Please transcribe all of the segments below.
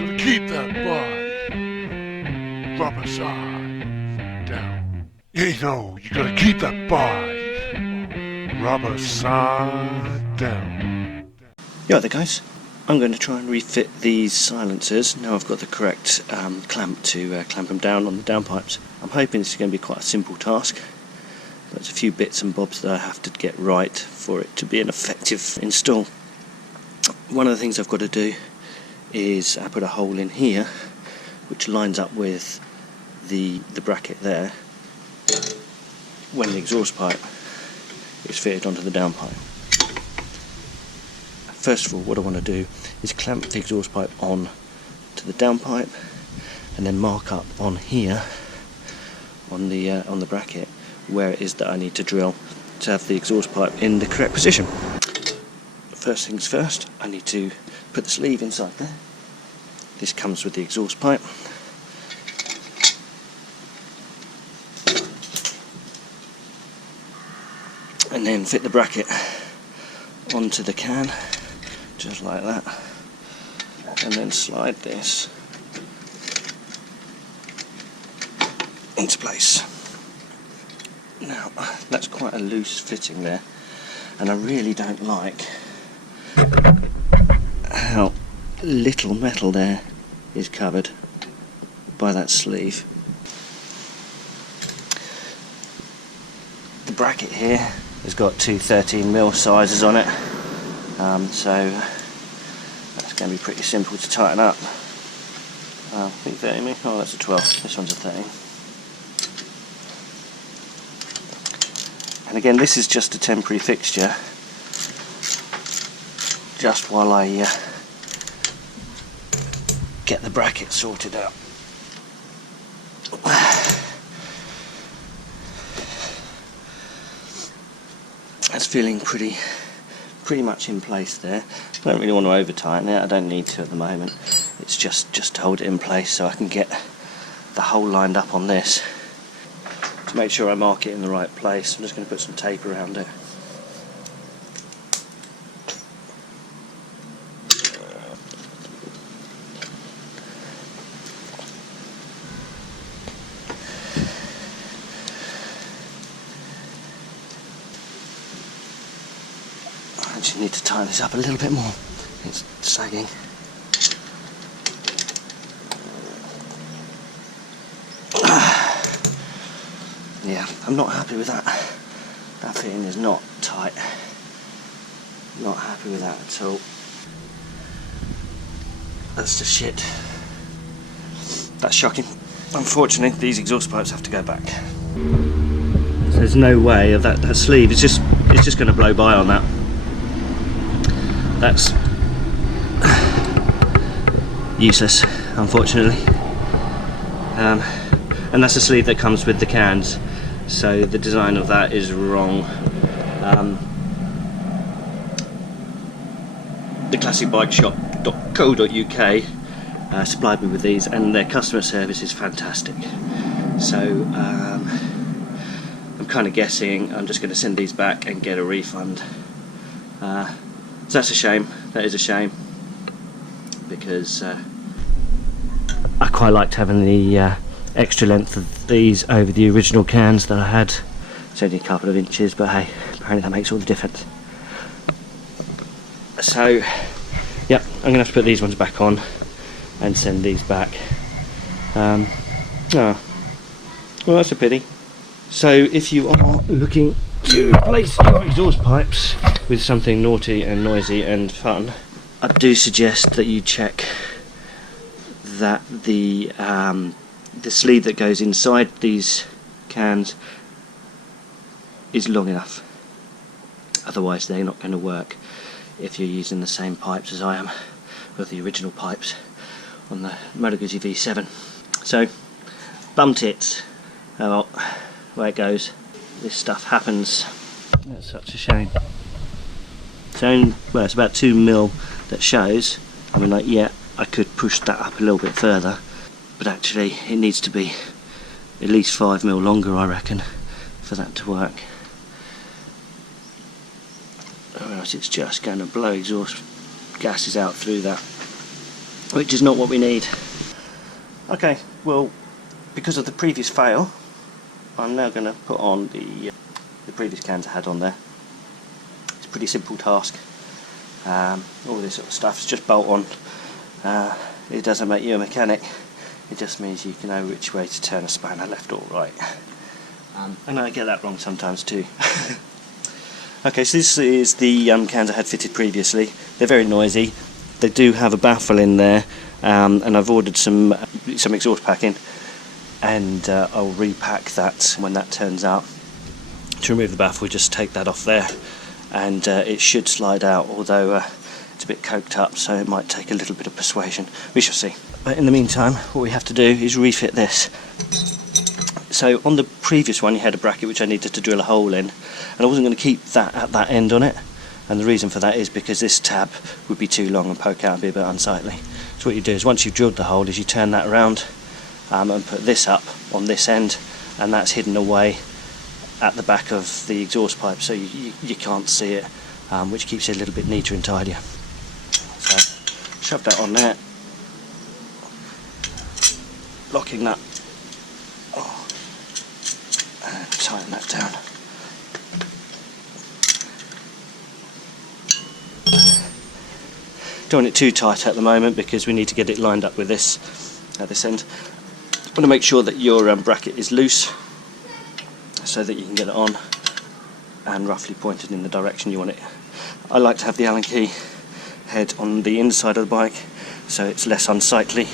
gotta keep that body rubber side down. You know, you gotta keep that body rubber side down. Yeah, there guys. I'm going to try and refit these silencers. Now I've got the correct clamp to clamp them down on the downpipes. I'm hoping this is going to be quite a simple task. There's a few bits and bobs that I have to get right for it to be an effective install. One of the things I've got to do is I put a hole in here which lines up with the bracket there when the exhaust pipe is fitted onto the downpipe. First of all, what I want to do is clamp the exhaust pipe on to the downpipe and then mark up on here on the bracket where it is that I need to drill to have the exhaust pipe in the correct position. First things first, I need to put the sleeve inside there. This comes with the exhaust pipe. And then fit the bracket onto the can, just like that. And then slide this into place. Now, that's quite a loose fitting there, and I really don't like how little metal there is covered by that sleeve. The bracket here has got two 13mm sizes on it, so that's going to be pretty simple to tighten up. I think 30mm, oh that's a 12, this one's a 13. And again, this is just a temporary fixture, just while I get the bracket sorted out. That's feeling pretty much in place there. I don't really want to over tighten it, I don't need to at the moment. It's just to hold it in place so I can get the hole lined up on this. To make sure I mark it in the right place, I'm just going to put some tape around it. I just need to tighten this up a little bit more. It's sagging. Yeah, I'm not happy with that. That fitting is not tight. Not happy with that at all. That's just shit. That's shocking. Unfortunately, these exhaust pipes have to go back. So there's no way of that sleeve. It's just going to blow by on that. That's useless, unfortunately. And that's the sleeve that comes with the cans. So the design of that is wrong. The classicbikeshop.co.uk supplied me with these, and their customer service is fantastic. So I'm kind of guessing I'm just going to send these back and get a refund. So that's a shame. That is a shame, because I quite liked having the extra length of these over the original cans that I had. It's only a couple of inches, but hey, apparently that makes all the difference. So yep, I'm going to have to put these ones back on and send these back. Oh, well, that's a pity. So if you are looking to replace your exhaust pipes with something naughty and noisy and fun, I do suggest that you check that the sleeve that goes inside these cans is long enough. Otherwise they're not going to work if you're using the same pipes as I am, with the original pipes on the Moto Guzzi V7. So, bum tits. Oh well, where it goes. This stuff happens. That's such a shame. So, well, it's about 2mm that shows. I mean, like, yeah, I could push that up a little bit further, but actually it needs to be at least 5mm longer, I reckon, for that to work. Or else it's just going to blow exhaust gases out through that. which is not what we need. Okay, well, because of the previous fail, I'm now going to put on the previous cans I had on there. It's a pretty simple task. All this sort of stuff is just bolt on. It doesn't make you a mechanic, it just means you know which way to turn a spanner, left or right. And I get that wrong sometimes too. Okay, so this is the cans I had fitted previously. They're very noisy. They do have a baffle in there, and I've ordered some exhaust packing, and I'll repack that when that turns out. To remove the baffle, we just take that off there, and it should slide out, although it's a bit coked up, so it might take a little bit of persuasion. We shall see. But in the meantime, what we have to do is refit this. So on the previous one you had a bracket which I needed to drill a hole in, and I wasn't going to keep that at that end on it, and the reason for that is because this tab would be too long and poke out and be a bit unsightly. So what you do is, once you've drilled the hole, is you turn that around and put this up on this end, and that's hidden away at the back of the exhaust pipe, so you can't see it, which keeps it a little bit neater and tidier. So shove that on there, locking that, and tighten that down. Don't want it too tight at the moment because we need to get it lined up with this at this end. Want to make sure that your bracket is loose so that you can get it on and roughly pointed in the direction you want it. I like to have the Allen key head on the inside of the bike so it's less unsightly,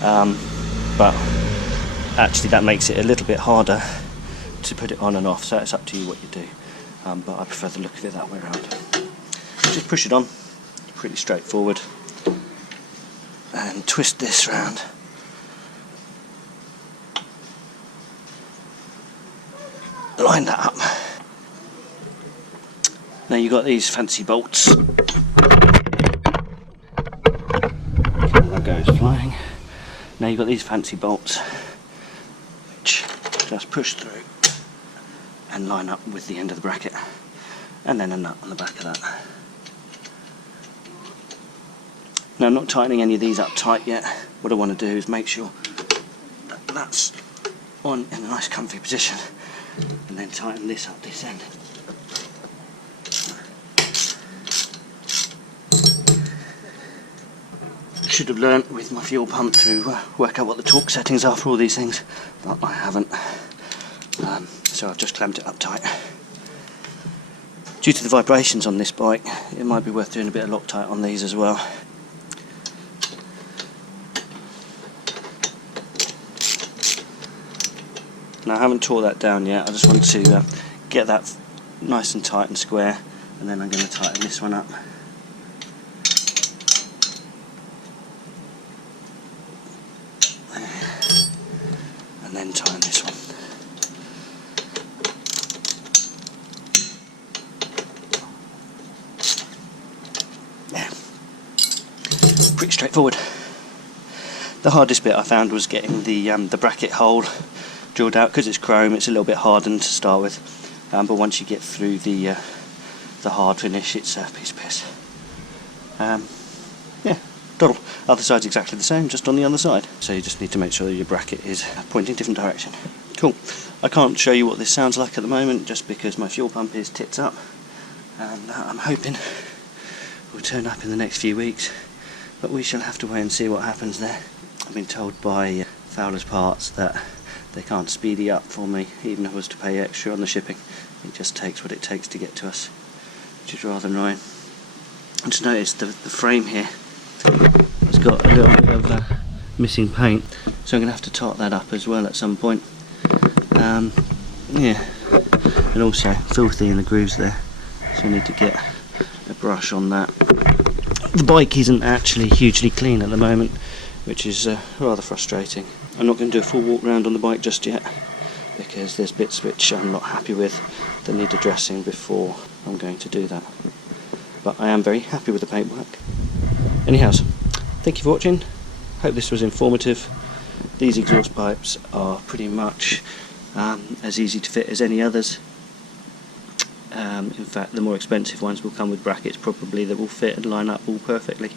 but actually that makes it a little bit harder to put it on and off, so it's up to you what you do, but I prefer the look of it that way around. Just push it on, pretty straightforward, and twist this round. Line that up. Now you've got these fancy bolts. That goes flying. Now you've got these fancy bolts which just push through and line up with the end of the bracket, and then a nut on the back of that. Now I'm not tightening any of these up tight yet. What I want to do is make sure that that's on in a nice comfy position, and then tighten this up this end. Should have learnt with my fuel pump to work out what the torque settings are for all these things, but I haven't, so I've just clamped it up tight. Due to the vibrations on this bike, it might be worth doing a bit of Loctite on these as well. Now I haven't tore that down yet, I just want to get that nice and tight and square, and then I'm going to tighten this one up. And then tighten this one. Yeah. Pretty straightforward. The hardest bit I found was getting the bracket hole drilled out, because it's chrome. It's a little bit hardened to start with, but once you get through the hard finish, it's a piece of piss. Yeah, doddle. Other side's exactly the same, just on the other side. So you just need to make sure that your bracket is pointing different direction. Cool. I can't show you what this sounds like at the moment, just because my fuel pump is tits up, and I'm hoping will turn up in the next few weeks, but we shall have to wait and see what happens there. I've been told by Fowler's Parts that they can't speedy up for me, even if I was to pay extra on the shipping. It just takes what it takes to get to us, which is rather annoying. I just noticed the frame here has got a little bit of missing paint, so I'm going to have to tart that up as well at some point. Yeah, and also filthy in the grooves there, so I need to get a brush on that. The bike isn't actually hugely clean at the moment, which is rather frustrating. I'm not going to do a full walk round on the bike just yet, because there's bits which I'm not happy with that need addressing before I'm going to do that. But I am very happy with the paintwork. Anyhow, thank you for watching. Hope this was informative. These exhaust pipes are pretty much as easy to fit as any others. In fact, the more expensive ones will come with brackets probably that will fit and line up all perfectly.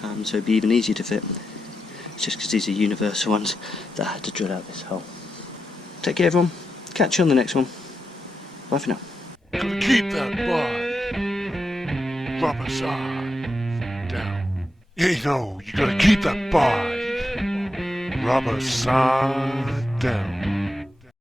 so it'd be even easier to fit. It's just because these are universal ones that I had to drill out this hole. Take care everyone, catch you on the next one. Bye for now. Gotta keep that body rubber side down. You know, you gotta keep that body rubber side down.